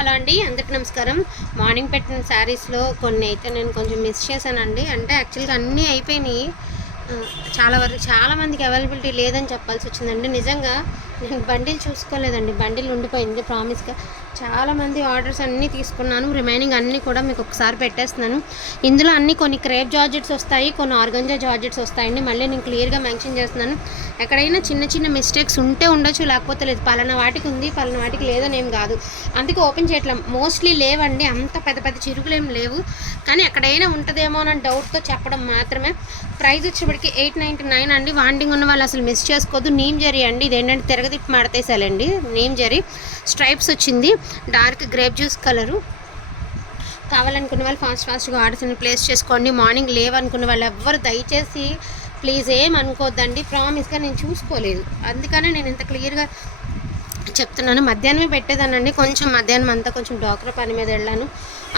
Hello అండి అందరికి నమస్కారం. మార్నింగ్ పెట్టిన శారీస్లో కొన్ని అయితే నేను కొంచెం మిస్ చేశానండి. అంటే యాక్చువల్గా అన్నీ అయిపోయినాయి. చాలా వరకు చాలా మందికి అవైలబిలిటీ లేదని చెప్పాల్సి వచ్చిందండి. నిజంగా నేను బండిల్ చూసుకోలేదండి. బండిల్ ఉండిపోయింది. ప్రామిస్గా చాలామంది ఆర్డర్స్ అన్నీ తీసుకున్నాను. రిమైనింగ్ అన్నీ కూడా మీకు ఒకసారి పెట్టేస్తున్నాను. ఇందులో అన్ని కొన్ని క్రేప్ జార్జెట్స్ వస్తాయి కొన్ని ఆర్గంజా జార్జెట్స్ వస్తాయండి. మళ్ళీ నేను క్లియర్గా మెన్షన్ చేస్తున్నాను. ఎక్కడైనా చిన్న చిన్న మిస్టేక్స్ ఉంటే ఉండొచ్చు లేకపోతే లేదు. పలానా వాటికి ఉంది పలానా వాటికి లేదని ఏం కాదు. అందుకే ఓపెన్ చేయట్లేం. మోస్ట్లీ లేవండి. అంత పెద్ద పెద్ద చిరుకులు ఏం లేవు. కానీ ఎక్కడైనా ఉంటుందేమో అని డౌట్తో చెప్పడం మాత్రమే. ప్రైస్ వచ్చేప్పటికి ఎయిట్ నైంటీ నైన్ అండి. వాండింగ్ ఉన్న వాళ్ళు అసలు మిస్ చేసుకోవద్దు నీమ్ జరీ అండి. ఇది తిరగదిప్పి మడతేసాలండి నేమ్ జరీ. స్ట్రైప్స్ వచ్చింది. Dark grape juice colour. కావాలనుకున్న వాళ్ళు ఫాస్ట్ ఫాస్ట్గా ఆర్డర్స్ని ప్లేస్ చేసుకోండి. మార్నింగ్ లేవనుకున్న వాళ్ళు ఎవ్వరు దయచేసి ప్లీజ్ ఏం అనుకోవద్దండి ప్రామిస్గా నేను చూసుకోలేదు. అందుకనే నేను ఇంత క్లియర్గా చెప్తున్నాను. మధ్యాహ్నమే పెట్టేదానండి కొంచెం మధ్యాహ్నం అంతా కొంచెం డాక్టర్ పని మీద వెళ్ళాను.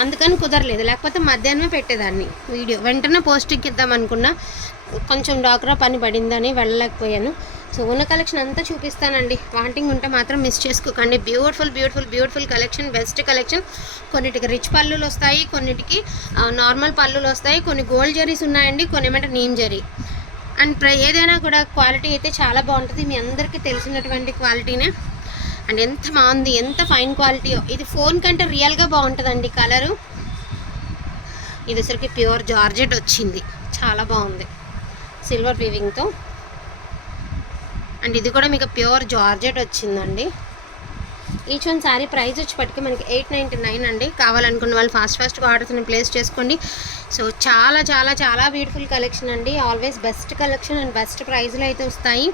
అందుకని కుదరలేదు. లేకపోతే మధ్యాహ్నమే పెట్టేదాన్ని వీడియో. వెంటనే పోస్టింగ్ ఇద్దాం అనుకున్నా కొంచెం డాక్టర్ పని పడిందని వెళ్ళలేకపోయాను. సో ఉన్న కలెక్షన్ అంతా చూపిస్తానండి. వాంటింగ్ ఉంటే మాత్రం మిస్ చేసుకోకండి. Beautiful beautiful beautiful collection best collection కొన్నిటికి రిచ్ పళ్ళులు వస్తాయి కొన్నిటికి నార్మల్ పళ్ళులు వస్తాయి కొన్ని గోల్డ్ జరీస్ ఉన్నాయండి కొన్ని ఏమంటే నీమ్ జరీ అండ్ ప్ర ఏదైనా కూడా క్వాలిటీ అయితే చాలా బాగుంటుంది. మీ అందరికీ తెలిసినటువంటి క్వాలిటీనే అండ్ ఎంత బాగుంది ఎంత ఫైన్ క్వాలిటీయో ఇది ఫోన్ కంటే రియల్గా బాగుంటుందండి కలరు ఇది అసలుకి ప్యూర్ జార్జెట్ వచ్చింది. చాలా బాగుంది. సిల్వర్ వీవింగ్తో అండ్ ఇది కూడా మీకు ప్యూర్ జార్జెట్ వచ్చిందండి. ఈచ్ వన్ శారీ ప్రైస్ వచ్చేప్పటికి మనకి ఎయిట్ నైంటీ నైన్ అండి. కావాలనుకున్న వాళ్ళు ఫాస్ట్ ఫాస్ట్గా ఆర్డర్స్ని ప్లేస్ చేసుకోండి. సో చాలా చాలా చాలా బ్యూటిఫుల్ కలెక్షన్ అండి. Always best collection and best ప్రైజ్లు అయితే వస్తాయి.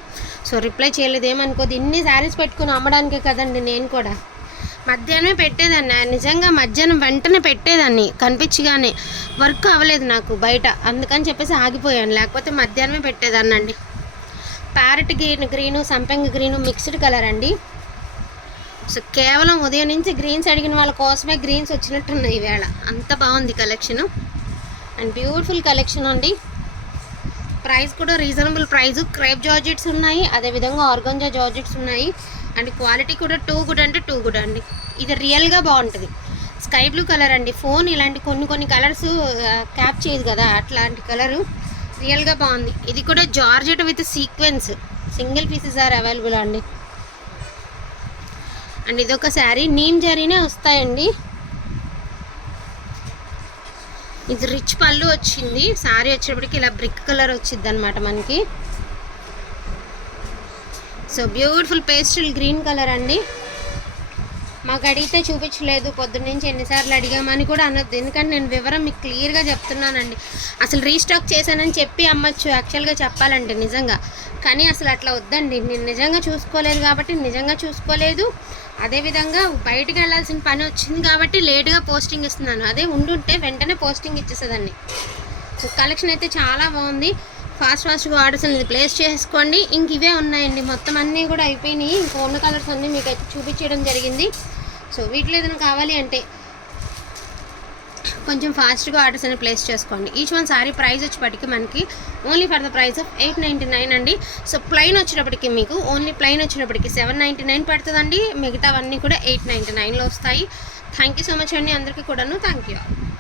సో రిప్లై చేయలేదు ఏమనుకోదు ఇన్ని శారీస్ పెట్టుకుని అమ్మడానికే కదండి నేను కూడా. మధ్యాహ్నమే పెట్టేదాన్ని. నిజంగా మధ్యాహ్నం వెంటనే పెట్టేదాన్ని. కనిపించగానే వర్క్ అవ్వలేదు నాకు బయట. అందుకని చెప్పేసి ఆగిపోయాను. లేకపోతే మధ్యాహ్నమే పెట్టేదాన్ని అండి ప్యారెట్ గ్రీన్ గ్రీను సంపెంగ గ్రీను మిక్స్డ్ కలర్ అండి. సో కేవలం ఉదయం నుంచి గ్రీన్స్ అడిగిన వాళ్ళ కోసమే గ్రీన్స్ వచ్చినట్టున్నాయి ఈవేళ. అంత బాగుంది కలెక్షను. అండ్ బ్యూటిఫుల్ కలెక్షన్ అండి. ప్రైస్ కూడా రీజనబుల్ ప్రైస్. క్రేప్ జార్జెట్స్ ఉన్నాయి అదేవిధంగా ఆర్గంజా జార్జెట్స్ ఉన్నాయి. అండ్ క్వాలిటీ కూడా టూ గుడ్ అంటే టూ గుడ్ అండి. ఇది రియల్గా బాగుంటుంది. స్కై బ్లూ కలర్ అండి. ఫోన్ ఇలాంటి కొన్ని కొన్ని కలర్స్ క్యాప్ చేయదు కదా అట్లాంటి కలరు. రియల్గా బాగుంది. ఇది కూడా georgette with sequence. Single pieces are available అండి. అండ్ ఇదొక శారీ. నీమ్ జరీనే వస్తాయండి. ఇది రిచ్ పళ్ళు వచ్చింది. శారీ వచ్చేటప్పటికి ఇలా బ్రిక్ కలర్ వచ్చింది అనమాట మనకి. So beautiful pastel green colour అండి. మాకు అడిగితే చూపించలేదు పొద్దున్నుంచి ఎన్నిసార్లు అడిగామని కూడా అనొద్దు. ఎందుకంటే నేను వివరం మీకు క్లియర్గా చెప్తున్నానండి. అసలు రీస్టాక్ చేశానని చెప్పి అమ్మచ్చు యాక్చువల్గా చెప్పాలంటే నిజంగా. కానీ అసలు అట్లా వద్దండి. నేను నిజంగా చూసుకోలేదు కాబట్టి నిజంగా చూసుకోలేదు. అదేవిధంగా బయటకు వెళ్ళాల్సిన పని వచ్చింది కాబట్టి లేట్గా పోస్టింగ్ ఇస్తున్నాను. అదే ఉండుంటే వెంటనే పోస్టింగ్ ఇచ్చేసేదాన్ని సో కలెక్షన్ అయితే చాలా బాగుంది. ఫాస్ట్ ఫాస్ట్గా ఆర్డర్స్ అనేది ప్లేస్ చేసుకోండి. ఇంక ఇవే ఉన్నాయండి. మొత్తం అన్నీ కూడా అయిపోయినాయి. ఇంకా ఉన్న కలర్స్ అన్నీ మీకు అయితే చూపించడం జరిగింది. సో వీటిలో ఏదైనా కావాలి అంటే కొంచెం ఫాస్ట్గా ఆర్డర్స్ అనేది ప్లేస్ చేసుకోండి. ఈచ్ వన్ సారీ ప్రైస్ వచ్చేప్పటికి మనకి only for the price of eight ninety nine అండి. సో ప్లెయిన్ వచ్చినప్పటికీ మీకు ఓన్లీ ప్లెయిన్ వచ్చినప్పటికి సెవెన్ నైంటీ నైన్ పడుతుందండి. మిగతావన్నీ కూడా ఎయిట్ నైంటీ నైన్లో వస్తాయి. థ్యాంక్ యూ సో మచ్ అండి అందరికీ కూడాను. Thank you